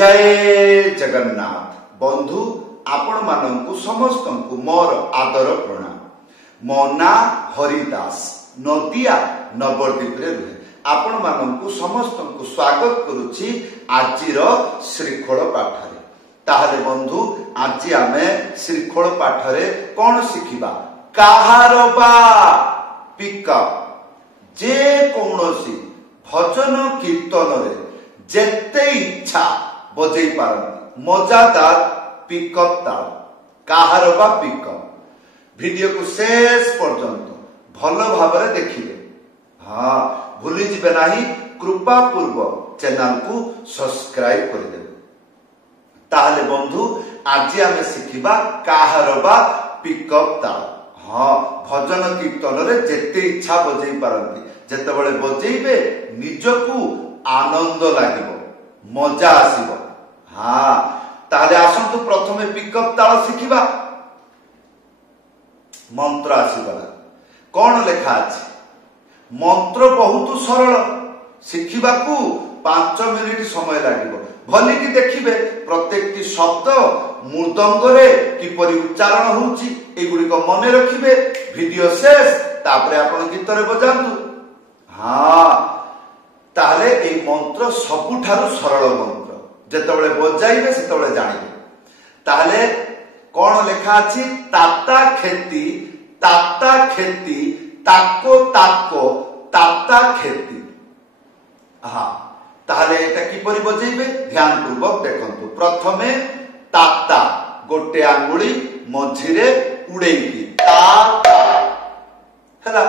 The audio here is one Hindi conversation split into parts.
जय जगन्नाथ बंधु आपण मानंकु समस्त मोर आदर प्रणाम। मो ना हरिदास नदिया नवद्वीप रे रुहे आपण मानंकु समस्त स्वागत करुछि आजिर श्रीखोल पाठरे। ताहले बंधु आज आमे श्रीखोल पाठरे कोन शिखिबा काहार बा पिकअप जे कौनसी भजन कीर्तन रे जेते इच्छा बजै पारंती मजादार पिकअप ताल काहार बा पिकअप। वीडियो को शेष पर्यंत भल भाव देखिए। हाँ भूली जिबे नाही कृपा पूर्वक चैनल को सब्सक्राइब कर देबे। ताहले बंधु आज आमे शिखिबा काहार बा पिकअप ताल। हाँ भजन कीर्तन रे जेते इच्छा बजै पारंती जेतेबेले बजैबे निजकू आनंद लागिबो मजा आसीबो। हाँ ताहले आसंतु प्रथमे पिकअप ताल शिखिबा। मंत्र आसीगला कौन लेखा अछि मंत्र बहुत सरल शिखिबाकू 5 मिनिट समय लागिबो। भली कि देखिबे प्रत्येक शब्द मृदंग रे किपरि उच्चारण होउची एगुडी को मने रखिबे। वीडियो शेष तापरे आपण गीत रे बजांतु। हाँ ताहले ए मंत्र सबुठारु सरल मंत्र जेतेबेले बजाइबे सेतेबेले जानिबे। ताहले कौन लेखा अछि ताता खेती ताको ताको ताता खेती। हाँ ताहले एटा किपरि बजाइबे ध्यान पूर्वक देखंतु। प्रथमे ताता गोटे आंगुली मझिरे उड़ेइकी ताता हैला।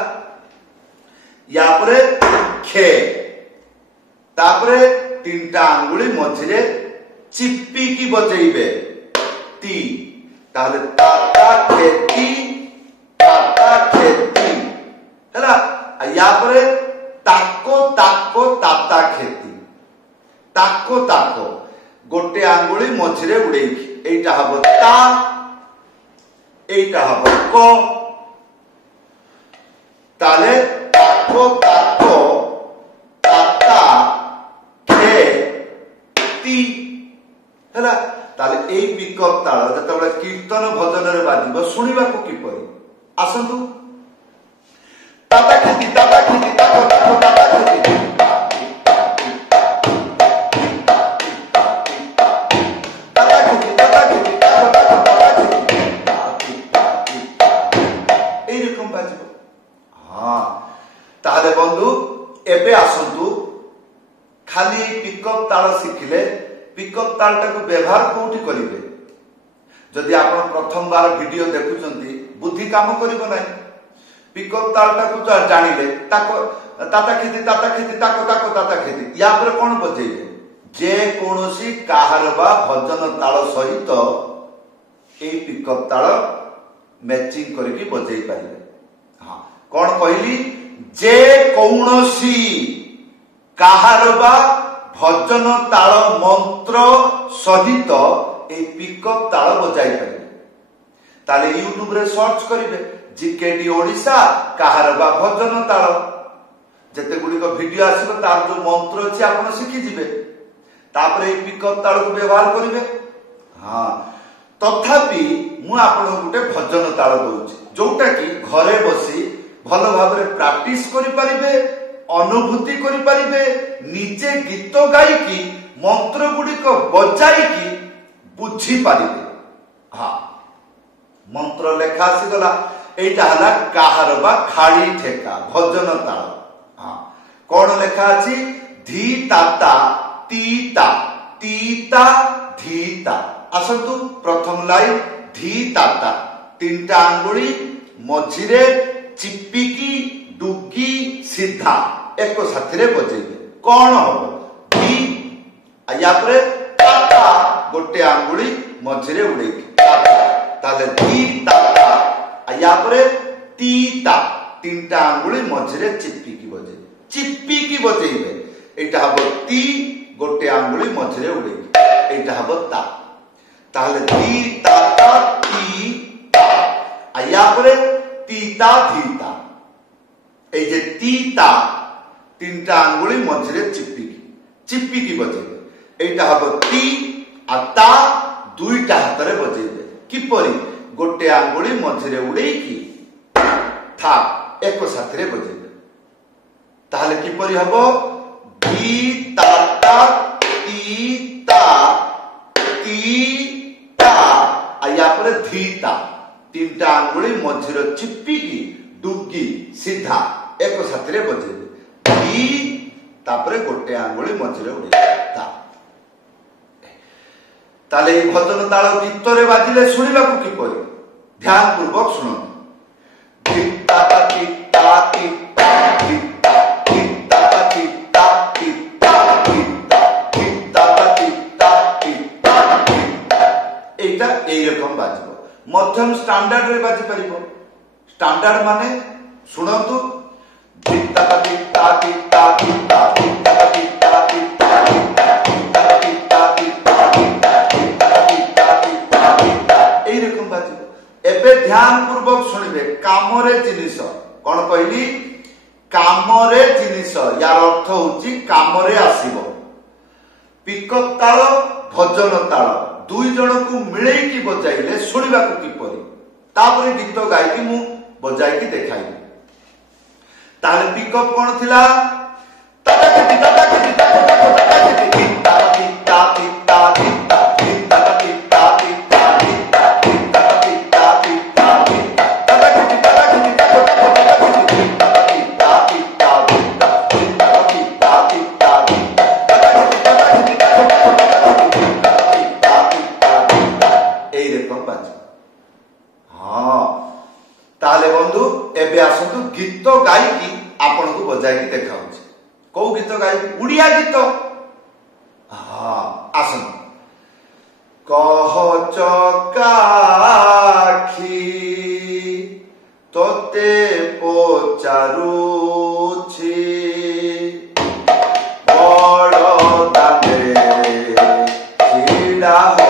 या परे खे तापरे 3टा आंगुली मझिरे चिप्पी की बजाइबे ती। ताहले ताता खेती हैला। या परे ताको ताको ताता खेती ताको ताको गोटे आंगुली मझिरे उड़ेइकी एटा हबो ता एटा हबो को। ताले ताको ताको ताता खेती हैला। ताले एई पिकअप ताल जेतेबेले कीर्तन भजन रे बाजिबो सुनिबाकू किपरि आसंतु। ताता खेती ताको ताको ताता खेती ताहले बंधु एबे आसंतु खाली पिकअप ताल शिखिले पिकअप तालटा को व्यवहार कोठी करिवे। जदि आपण प्रथम बार वीडियो देखुचंती बुद्धि काम करिवो नै। पिकअप तालटा को जानिले ताको ताता खेती ताको ताको ताता खेती या पर कोन बजेइबे जे कोनोसी काहार बा भजन ताल सहित ए पिकअप ताल मैचिंग करके बजेइ पारिबे। हां कोन कहली जे कौनसी काहार बा भजन ताल मंत्र सहित ए पिकअप ताल बजाई पारे। ताले यूट्यूब रे सर्च करिवे जीकेडी ओडिशा काहार बा भजन ताल जते गुडी को वीडियो आसीबो तार जो मंत्र अछि आपण शिखि जिवे। तापरे ए पिकअप ताल को व्यवहार करिवे। हां तथापि मु आपण गुटे भजन ताल दउछि जोटा कि घरे बसी भल भाव रे प्रैक्टिस करि परिबे अनुभूति करि परिबे निजे गीत गाई की मंत्र गुडी को बजाई की बुझी परिबे। हाँ मंत्र लेखा आसी गला एटा हला काहार बा खाड़ी ठेका भजन ताल। हाँ कोन लेखा अछि धी ताता तीता तीता धीता। आसंतु प्रथम लाइन धी ताता 3टा आंगुली मझिरे चिप्पिकी डुगी सीधा एक साथी रे बजेइबे कोन हो धी। या परे ताता गोटे आंगुली मझिरे उड़ेइकी ताले धी ताता। या परे तीता 3टा आंगुली मझिरे चिप्पिकी बजेइबे एटा हबो ती गोटे आंगुली मझिरे उड़ेइकी एटा हबो ता। ताले धी ताता ती ता। या परे तीता धीता ए जे तीता 3टा आंगुली मझिरे चिप्पी की बजेइबे एटा हबो ती आ ता दुईटा हाथ रे बजेबे किपरि गोटे आंगुली मझिरे उड़ेई की था एक साथ रे बजेबे ताहले किपरि हबो धी ता ता ती ता या पर धीता तीनटा आंगुली मझिर चिप्पी की डुगी सीधा एक साथ रे बजेबे धी तापरे गोटे आंगुली मझिरे उड़ेता ताले ए भजन ताल गीत रे बाजिले सुनिबा को किपरि ध्यान पूर्वक सुनନ୍ତୁ धिता तिता तिता तिता धिता तिता तिता तिता धिता तिता तिता एटा एई रकम बाजिबो मध्यम स्टैंडर्ड रे बाजी परिबो स्टैंडर्ड माने सुनନ୍ତୁ धिता तिता तिता तिता धिता तिता तिता धिता तिता तिता एई रकम बाजिबो एबे ध्यान पूर्वक सुनिबे कामरे जिनिस कोन कहली कामरे जिनिस यार अर्थ होची कामरे आसीबो पिकअप ताल भजन ताल दुई जन को मिलेई की बजाइले सुनिबा को किपरि तापरे गीत गाई की मु बजाई की देखाई ताले पिकअप कोन थिला ताले बंधु एबे आसंतु गीत गाई की आपन को बजाई की देखाउछ को गीत गाई उड़िया गीत हां आसन कह चकाखी तोते पचारुछि बड़ दाने छीड़ा हो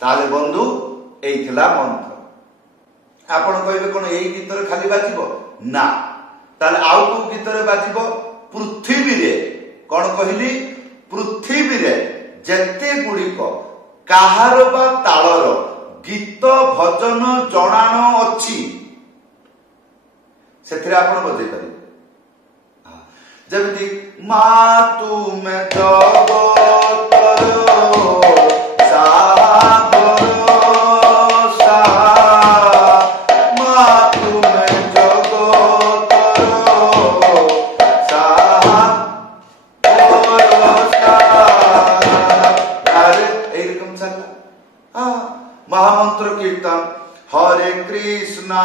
ताले बंधु एई थिला मंत्र आपण कहबे कोन एई गीत रे खाली बाजिबो ना ताले आउ को गीत रे बाजिबो पृथ्वी रे कोन कहली पृथ्वी रे जत्ते गुडी को काहार बा तालर गीत भजन जणाण अछि सेथरे आपण बजै पारि जेमति मा तुमे जगतर महामंत्र कीर्तन हरे कृष्णा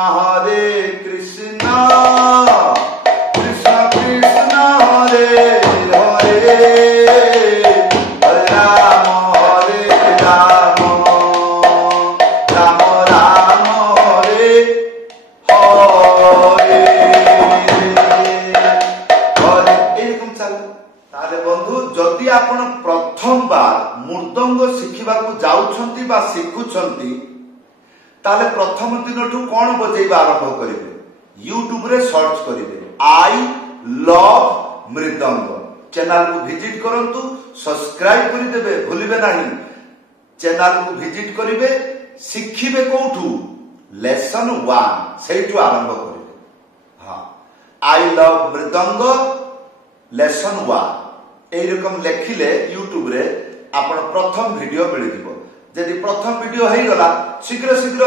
कृष्ण कृष्ण हरे हरे हरे राम राम राम हरे हरे हरे एरकम चल ताले बंधु जदि आपण प्रथम बार मृदंग शिखिबा को जाउछंती बा शिखुछंती ताले प्रथम दिन ठू कोन बजेबा आरंभ करिवे YouTube रे सर्च करिवे आई लव मृदंग चैनल को विजिट करंतु सब्सक्राइब करि देबे भूलिबे नाही चैनल को विजिट करिवे शिखिबे कोठू लेसन 1 सेठू आरंभ करिवे हां आई लव मृदंग लेसन 1 एई रकम लेखिले YouTube रे आपण प्रथम वीडियो मिल दिबो यदि प्रथम वीडियो हेई गला शीघ्र शीघ्र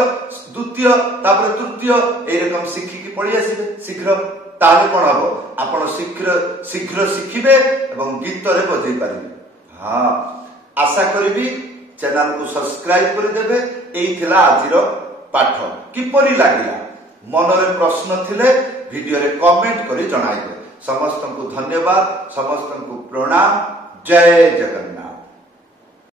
द्वितीय तापर तृतीय एई रकम शिखि की पड़ी आसीबे शीघ्र ताले कोन हबो आपण शीघ्र शीघ्र शिखिबे एवं गीत रे बजै पारिबे हां आशा करबी चैनल को सब्सक्राइब कर देबे। एई थिला आजिर पाठ किपरि लागिला मनरे प्रश्न थिले वीडियो रे कमेंट करी जणाइबे। समस्त को धन्यवाद, समस्त को प्रणाम। जय जगन्नाथ।